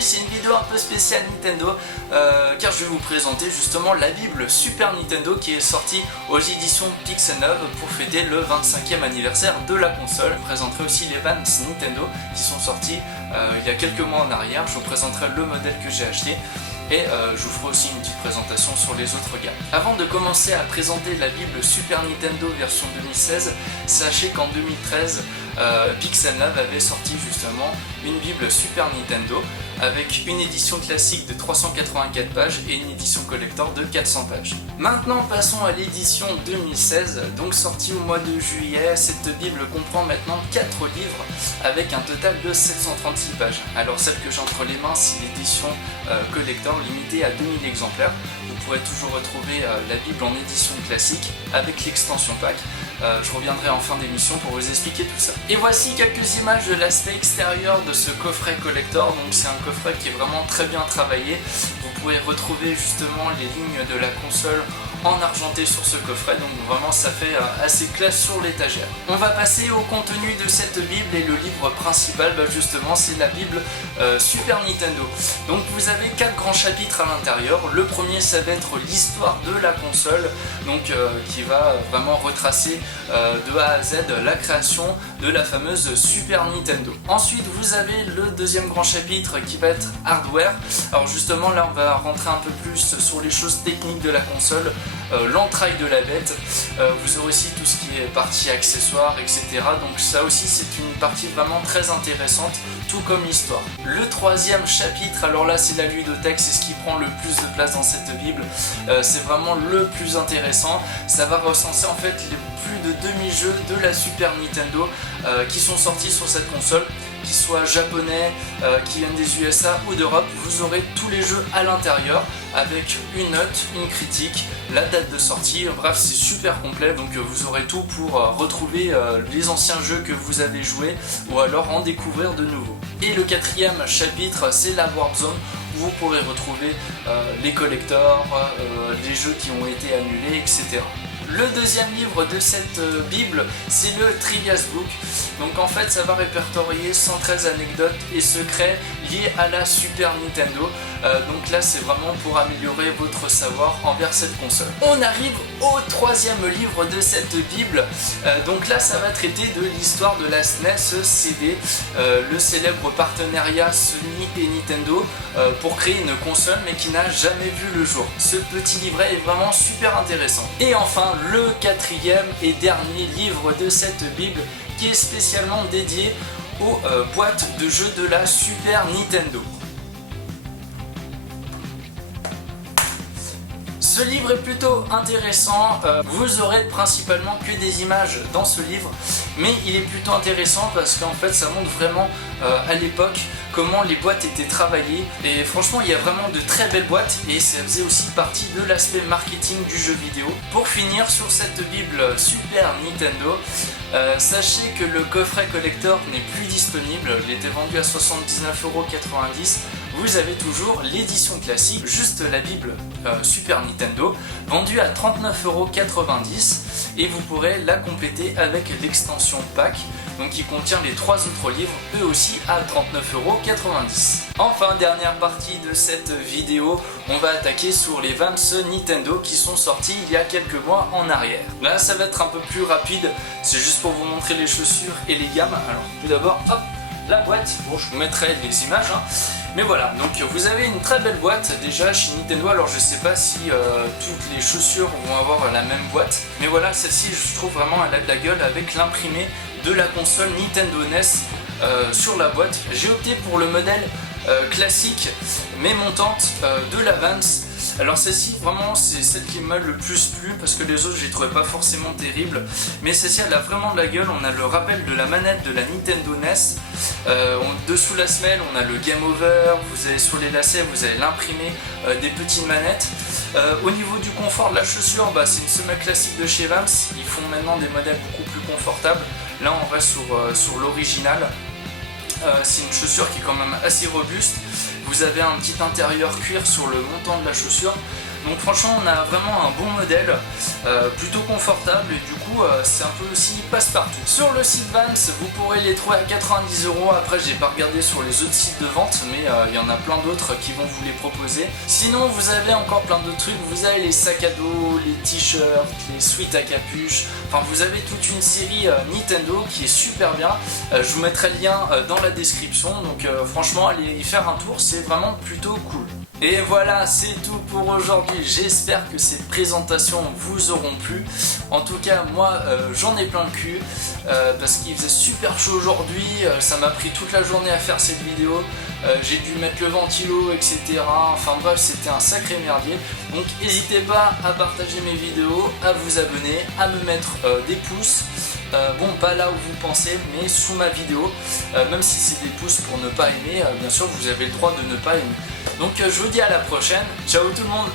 aujourd'hui c'est une vidéo un peu spéciale Nintendo car je vais vous présenter justement la Bible Super Nintendo qui est sortie aux éditions Pixel9 pour fêter le 25e anniversaire de la console. Je présenterai aussi les Vans Nintendo qui sont sortis il y a quelques mois en arrière. Je vous présenterai le modèle que j'ai acheté et je vous ferai aussi une petite présentation sur les autres gammes. Avant de commencer à présenter la Bible Super Nintendo version 2016, sachez qu'en 2013, Pixel9 avait sorti justement une Bible Super Nintendo avec une édition classique de 384 pages et une édition collector de 400 pages. Maintenant passons à l'édition 2016, donc sortie au mois de juillet. Cette Bible comprend maintenant 4 livres avec un total de 736 pages. Alors celle que j'ai entre les mains, c'est l'édition collector limitée à 2000 exemplaires. Vous pourrez toujours retrouver la Bible en édition classique avec l'extension pack. Je reviendrai en fin d'émission pour vous expliquer tout ça. Et voici quelques images de l'aspect extérieur de ce coffret collector. Donc c'est un coffret qui est vraiment très bien travaillé. Vous pourrez retrouver justement les lignes de la console en argenté sur ce coffret, donc vraiment ça fait assez classe sur l'étagère. On va passer au contenu de cette Bible et le livre principal, justement c'est la Bible Super Nintendo. Donc vous avez 4 grands chapitres à l'intérieur. Le premier ça va être l'histoire de la console, donc qui va vraiment retracer de A à Z la création de la fameuse Super Nintendo. Ensuite vous avez le deuxième grand chapitre qui va être hardware. Alors justement là on va rentrer un peu plus sur les choses techniques de la console. L'entraille de la bête, vous aurez aussi tout ce qui est partie accessoires, etc. Donc ça aussi c'est une partie vraiment très intéressante, tout comme l'histoire. Le troisième chapitre, alors là c'est la ludothèque, c'est ce qui prend le plus de place dans cette Bible. C'est vraiment le plus intéressant. Ça va recenser en fait les plus de 2000 jeux de la Super Nintendo qui sont sortis sur cette console, qu'ils soient japonais, qui viennent des USA ou d'Europe. Vous aurez tous les jeux à l'intérieur avec une note, une critique, la date de sortie, bref c'est super complet, donc vous aurez tout pour retrouver les anciens jeux que vous avez joués ou alors en découvrir de nouveaux. Et le quatrième chapitre c'est la Warp Zone où vous pourrez retrouver les collectors, les jeux qui ont été annulés, etc. Le deuxième livre de cette Bible, c'est le Trivia's Book. Donc en fait, ça va répertorier 113 anecdotes et secrets liés à la Super Nintendo. Donc là, c'est vraiment pour améliorer votre savoir envers cette console. On arrive au troisième livre de cette Bible. Donc là, ça va traiter de l'histoire de la SNES CD, le célèbre partenariat Sony et Nintendo pour créer une console mais qui n'a jamais vu le jour. Ce petit livret est vraiment super intéressant. Et enfin, le quatrième et dernier livre de cette Bible qui est spécialement dédié aux boîtes de jeux de la Super Nintendo. Ce livre est plutôt intéressant, vous aurez principalement que des images dans ce livre, mais il est plutôt intéressant parce qu'en fait ça montre vraiment à l'époque comment les boîtes étaient travaillées, et franchement il y a vraiment de très belles boîtes et ça faisait aussi partie de l'aspect marketing du jeu vidéo. Pour finir sur cette Bible Super Nintendo, sachez que le coffret collector n'est plus disponible, il était vendu à 79,90 €. Vous avez toujours l'édition classique, juste la Bible Super Nintendo, vendue à 39,90 € et vous pourrez la compléter avec l'extension pack, donc qui contient les 3 autres livres, eux aussi à 39,90 €. Enfin, dernière partie de cette vidéo, on va attaquer sur les Vans Nintendo qui sont sortis il y a quelques mois en arrière. Là, ça va être un peu plus rapide, c'est juste pour vous montrer les chaussures et les gammes. Alors, tout d'abord, hop, la boîte, bon je vous mettrai les images, mais voilà, donc vous avez une très belle boîte déjà chez Nintendo. Alors je sais pas si toutes les chaussures vont avoir la même boîte, mais voilà, celle-ci je trouve vraiment elle a de la gueule avec l'imprimé de la console Nintendo NES sur la boîte. J'ai opté pour le modèle classique mais montante de la Vans. Alors celle-ci vraiment c'est celle qui m'a le plus plu parce que les autres je les trouvais pas forcément terribles, mais celle-ci elle a vraiment de la gueule. On a le rappel de la manette de la Nintendo NES, dessous la semelle on a le Game Over, vous avez sur les lacets vous avez l'imprimé des petites manettes. Au niveau du confort de la chaussure, c'est une semelle classique de chez Vans, ils font maintenant des modèles beaucoup plus confortables. Là on reste sur l'original. C'est une chaussure qui est quand même assez robuste. Vous avez un petit intérieur cuir sur le montant de la chaussure. Donc franchement on a vraiment un bon modèle, plutôt confortable, et du coup c'est un peu aussi passe-partout. Sur le site Vans vous pourrez les trouver à 90 €. Après j'ai pas regardé sur les autres sites de vente, mais il y en a plein d'autres qui vont vous les proposer. Sinon vous avez encore plein d'autres trucs, vous avez les sacs à dos, les t-shirts, les sweats à capuche, enfin vous avez toute une série Nintendo qui est super bien. Je vous mettrai le lien dans la description, donc franchement allez y faire un tour, c'est vraiment plutôt cool. Et voilà, c'est tout pour aujourd'hui. J'espère que ces présentations vous auront plu. En tout cas, moi, j'en ai plein le cul parce qu'il faisait super chaud aujourd'hui. Ça m'a pris toute la journée à faire cette vidéo. J'ai dû mettre le ventilo, etc. Enfin bref, c'était un sacré merdier. Donc n'hésitez pas à partager mes vidéos, à vous abonner, à me mettre des pouces. Bon, pas là où vous pensez, mais sous ma vidéo, même si c'est des pouces pour ne pas aimer, bien sûr vous avez le droit de ne pas aimer. Donc je vous dis à la prochaine, ciao tout le monde.